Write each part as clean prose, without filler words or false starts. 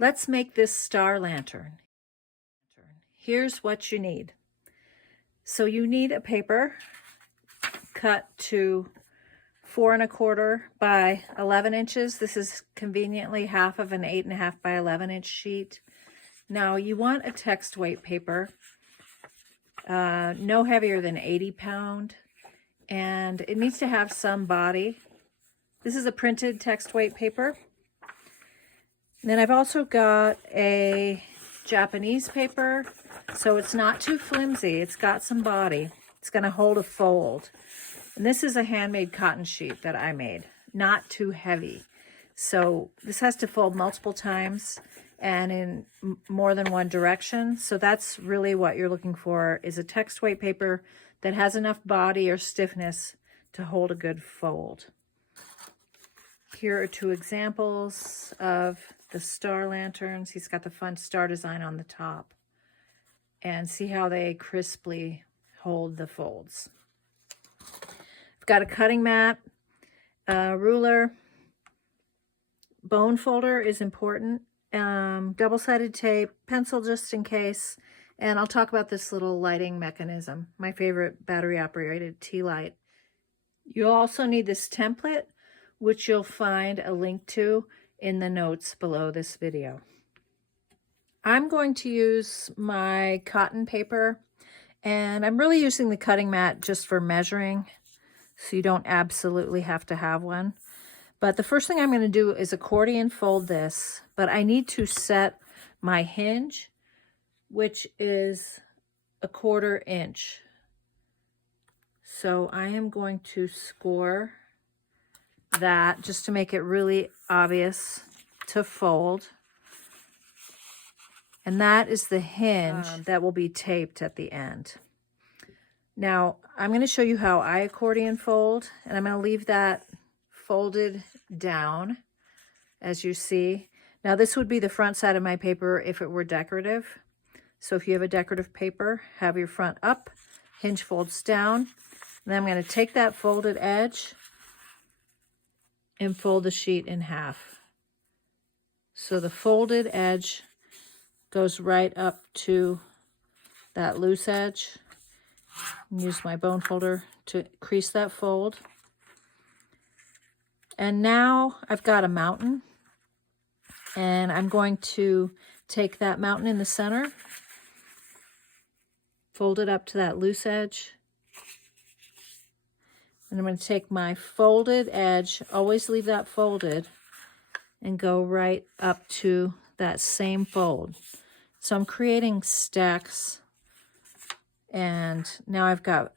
Let's make this star lantern. Here's what you need. So you need a paper cut to 4 1/4 by 11 inches. This is conveniently half of an 8.5 by 11 inch sheet. Now you want a text weight paper, no heavier than 80 pound, and it needs to have some body. This is a printed text weight paper. And then I've also got a Japanese paper, so it's not too flimsy. It's got some body. It's going to hold a fold. And this is a handmade cotton sheet that I made, not too heavy. So this has to fold multiple times and in more than one direction. So that's really what you're looking for, is a text weight paper that has enough body or stiffness to hold a good fold. Here are 2 examples of the star lanterns. He's got the fun star design on the top. And see how they crisply hold the folds. I've got a cutting mat, a ruler, bone folder is important, double-sided tape, pencil just in case, and I'll talk about this little lighting mechanism, my favorite battery-operated tea light. You'll also need this template, which you'll find a link to in the notes below this video. I'm going to use my cotton paper, and I'm really using the cutting mat just for measuring, so you don't absolutely have to have one. But the first thing I'm going to do is accordion fold this, but I need to set my hinge, which is 1/4 inch. So I am going to score that just to make it really obvious to fold. And that is the hinge that will be taped at the end. Now, I'm going to show you how I accordion fold, and I'm going to leave that folded down, as you see. Now, this would be the front side of my paper if it were decorative. So if you have a decorative paper, have your front up, hinge folds down. And then I'm going to take that folded edge and fold the sheet in half. So the folded edge goes right up to that loose edge. Use my bone folder to crease that fold. And now I've got a mountain, and I'm going to take that mountain in the center, fold it up to that loose edge, and I'm going to take my folded edge, always leave that folded, and go right up to that same fold. So I'm creating stacks, and now I've got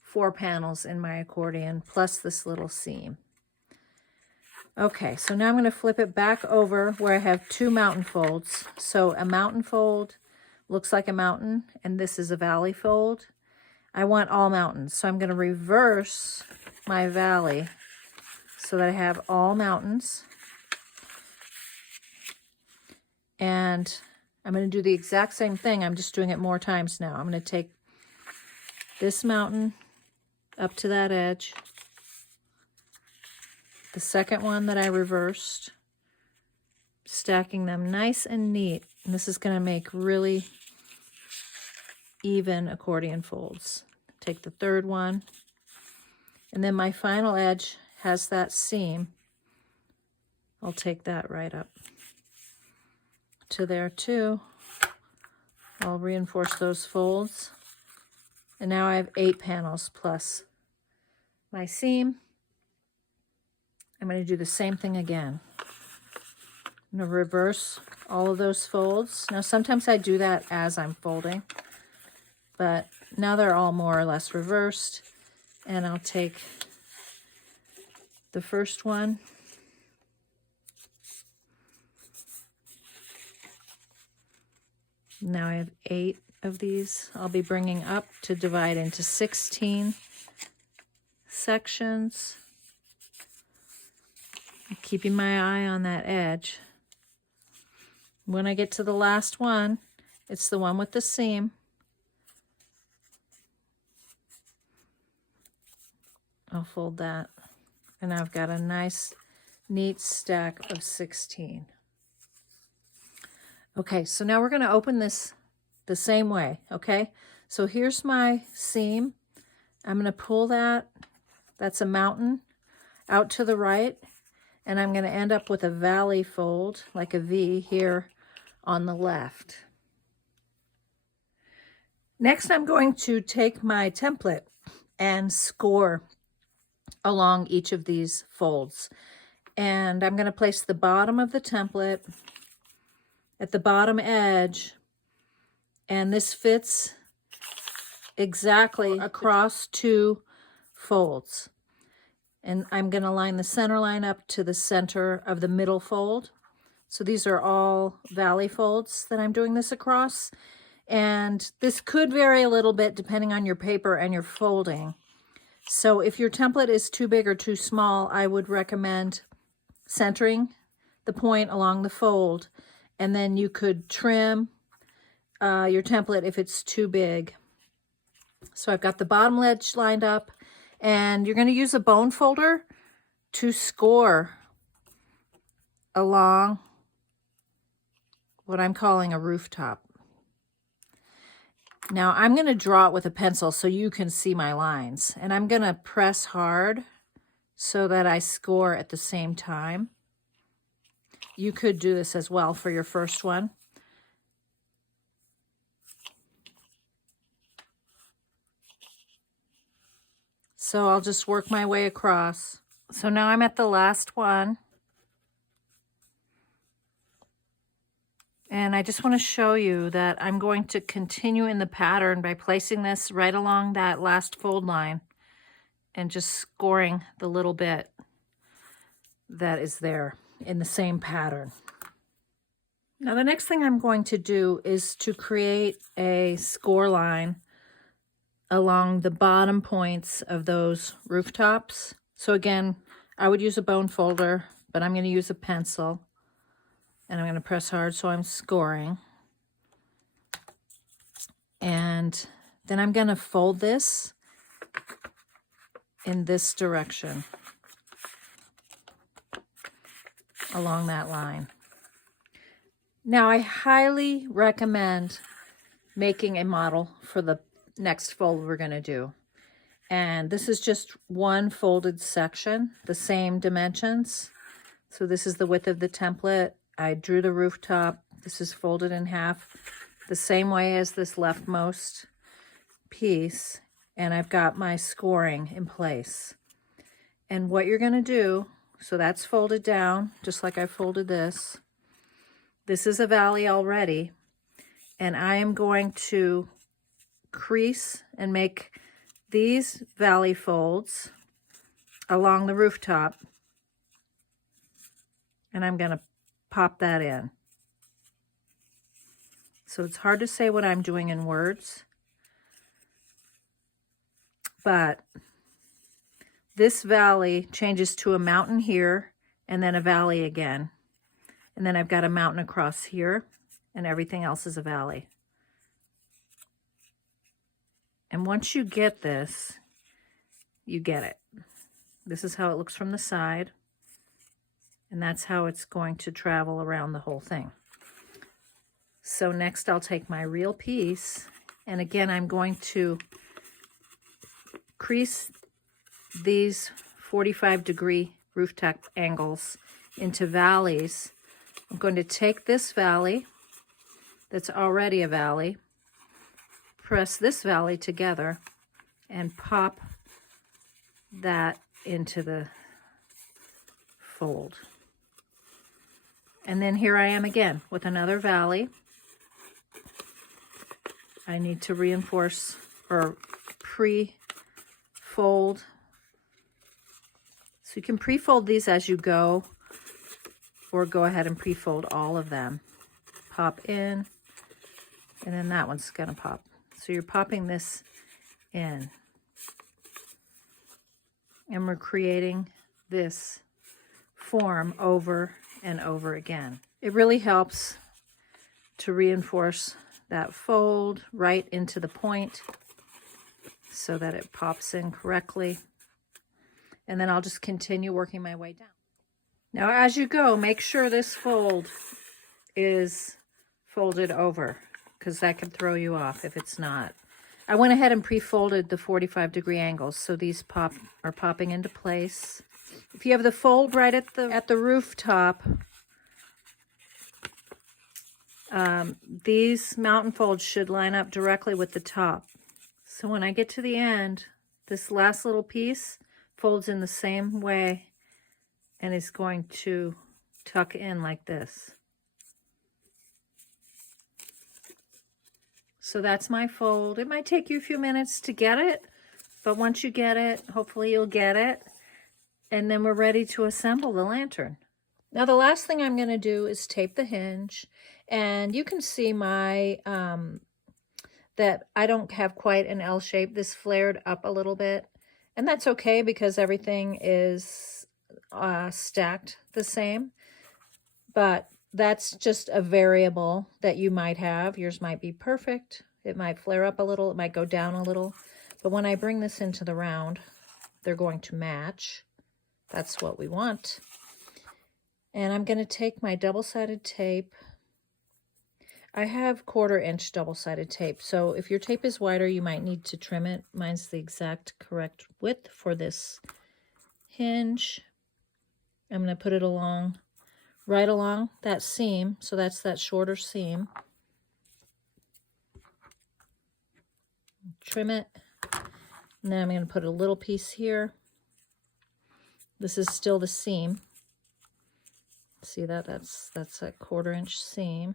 4 panels in my accordion plus this little seam. Okay, so now I'm going to flip it back over where I have 2 mountain folds. So a mountain fold looks like a mountain, and this is a valley fold. I want all mountains, so I'm going to reverse my valley so that I have all mountains. And I'm going to do the exact same thing. I'm just doing it more times now. I'm going to take this mountain up to that edge, the second one that I reversed, stacking them nice and neat. And this is going to make really even accordion folds. Take the third one, and then my final edge has that seam. I'll take that right up to there too. I'll reinforce those folds. And now I have 8 panels plus my seam. I'm going to do the same thing again. I'm going to reverse all of those folds. Now, sometimes I do that as I'm folding, but now they're all more or less reversed. And I'll take the first one, now I have 8 of these. I'll be bringing up to divide into 16 sections. Keeping my eye on that edge. When I get to the last one, it's the one with the seam. I'll fold that, and I've got a nice, neat stack of 16. Okay, so now we're going to open this the same way, okay? So here's my seam. I'm going to pull that, that's a mountain, out to the right, and I'm going to end up with a valley fold, like a V here on the left. Next, I'm going to take my template and score along each of these folds. And I'm going to place the bottom of the template at the bottom edge, and this fits exactly across 2 folds. And I'm going to line the center line up to the center of the middle fold. So these are all valley folds that I'm doing this across. And this could vary a little bit depending on your paper and your folding. So if your template is too big or too small, I would recommend centering the point along the fold, and then you could trim your template if it's too big. So I've got the bottom edge lined up, and you're going to use a bone folder to score along what I'm calling a rooftop. Now I'm going to draw it with a pencil so you can see my lines, and I'm going to press hard so that I score at the same time. You could do this as well for your first one. So I'll just work my way across. So now I'm at the last one. And I just want to show you that I'm going to continue in the pattern by placing this right along that last fold line and just scoring the little bit that is there in the same pattern. Now the next thing I'm going to do is to create a score line along the bottom points of those rooftops. So again, I would use a bone folder, but I'm going to use a pencil. And I'm going to press hard so I'm scoring. And then I'm going to fold this in this direction along that line. Now I highly recommend making a model for the next fold we're going to do. And this is just one folded section, the same dimensions. So this is the width of the template. I drew the rooftop. This is folded in half the same way as this leftmost piece. And I've got my scoring in place. And what you're going to do, so that's folded down, just like I folded this. This is a valley already. And I am going to crease and make these valley folds along the rooftop. And I'm going to pop that in. So it's hard to say what I'm doing in words, but this valley changes to a mountain here and then a valley again. And then I've got a mountain across here and everything else is a valley. And once you get this, you get it. This is how it looks from the side. And that's how it's going to travel around the whole thing. So next I'll take my real piece, and again I'm going to crease these 45-degree rooftop angles into valleys. I'm going to take this valley that's already a valley, press this valley together, and pop that into the fold. And then here I am again with another valley. I need to reinforce or pre-fold. So you can pre-fold these as you go, or go ahead and pre-fold all of them. Pop in, and then that one's gonna pop. So you're popping this in. And we're creating this form over and over again. It really helps to reinforce that fold right into the point so that it pops in correctly. And then I'll just continue working my way down. Now as you go, make sure this fold is folded over, because that can throw you off if it's not. I went ahead and pre-folded the 45-degree angles, so these are popping into place. If you have the fold right at the rooftop, these mountain folds should line up directly with the top. So when I get to the end, this last little piece folds in the same way and is going to tuck in like this. So that's my fold. It might take you a few minutes to get it, but once you get it, hopefully you'll get it. And then we're ready to assemble the lantern. Now the last thing I'm going to do is tape the hinge. And you can see my, that I don't have quite an L shape. This flared up a little bit. And that's okay because everything is stacked the same. But that's just a variable that you might have. Yours might be perfect. It might flare up a little. It might go down a little. But when I bring this into the round, they're going to match. That's what we want. And I'm going to take my double-sided tape. I have 1/4-inch double-sided tape. So if your tape is wider, you might need to trim it. Mine's the exact correct width for this hinge. I'm going to put it right along that seam. So that's that shorter seam. Trim it. And then I'm going to put a little piece here. This is still the seam. See that? That's a 1/4-inch seam.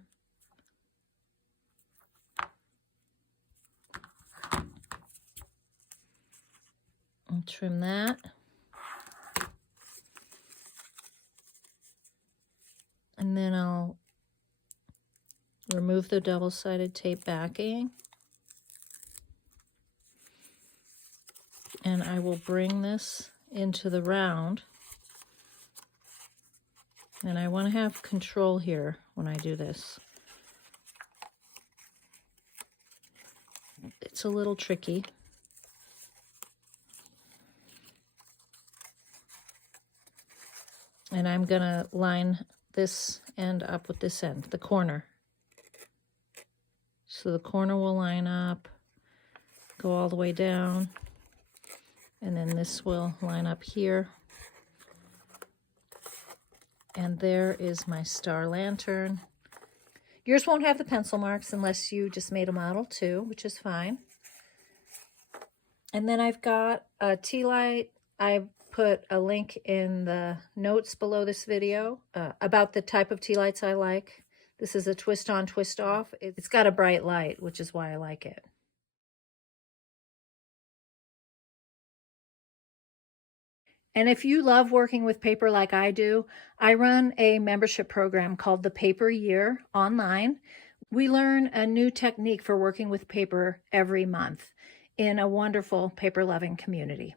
I'll trim that. And then I'll remove the double-sided tape backing. And I will bring this into the round. And I want to have control here when I do this. It's a little tricky. And I'm going to line this end up with this end, the corner. So the corner will line up, go all the way down, and then this will line up here. And there is my star lantern. Yours won't have the pencil marks unless you just made a model too, which is fine. And then I've got a tea light. I've put a link in the notes below this video about the type of tea lights I like. This is a twist on, twist off. It's got a bright light, which is why I like it. And if you love working with paper like I do, I run a membership program called the Paper Year online. We learn a new technique for working with paper every month in a wonderful paper-loving community.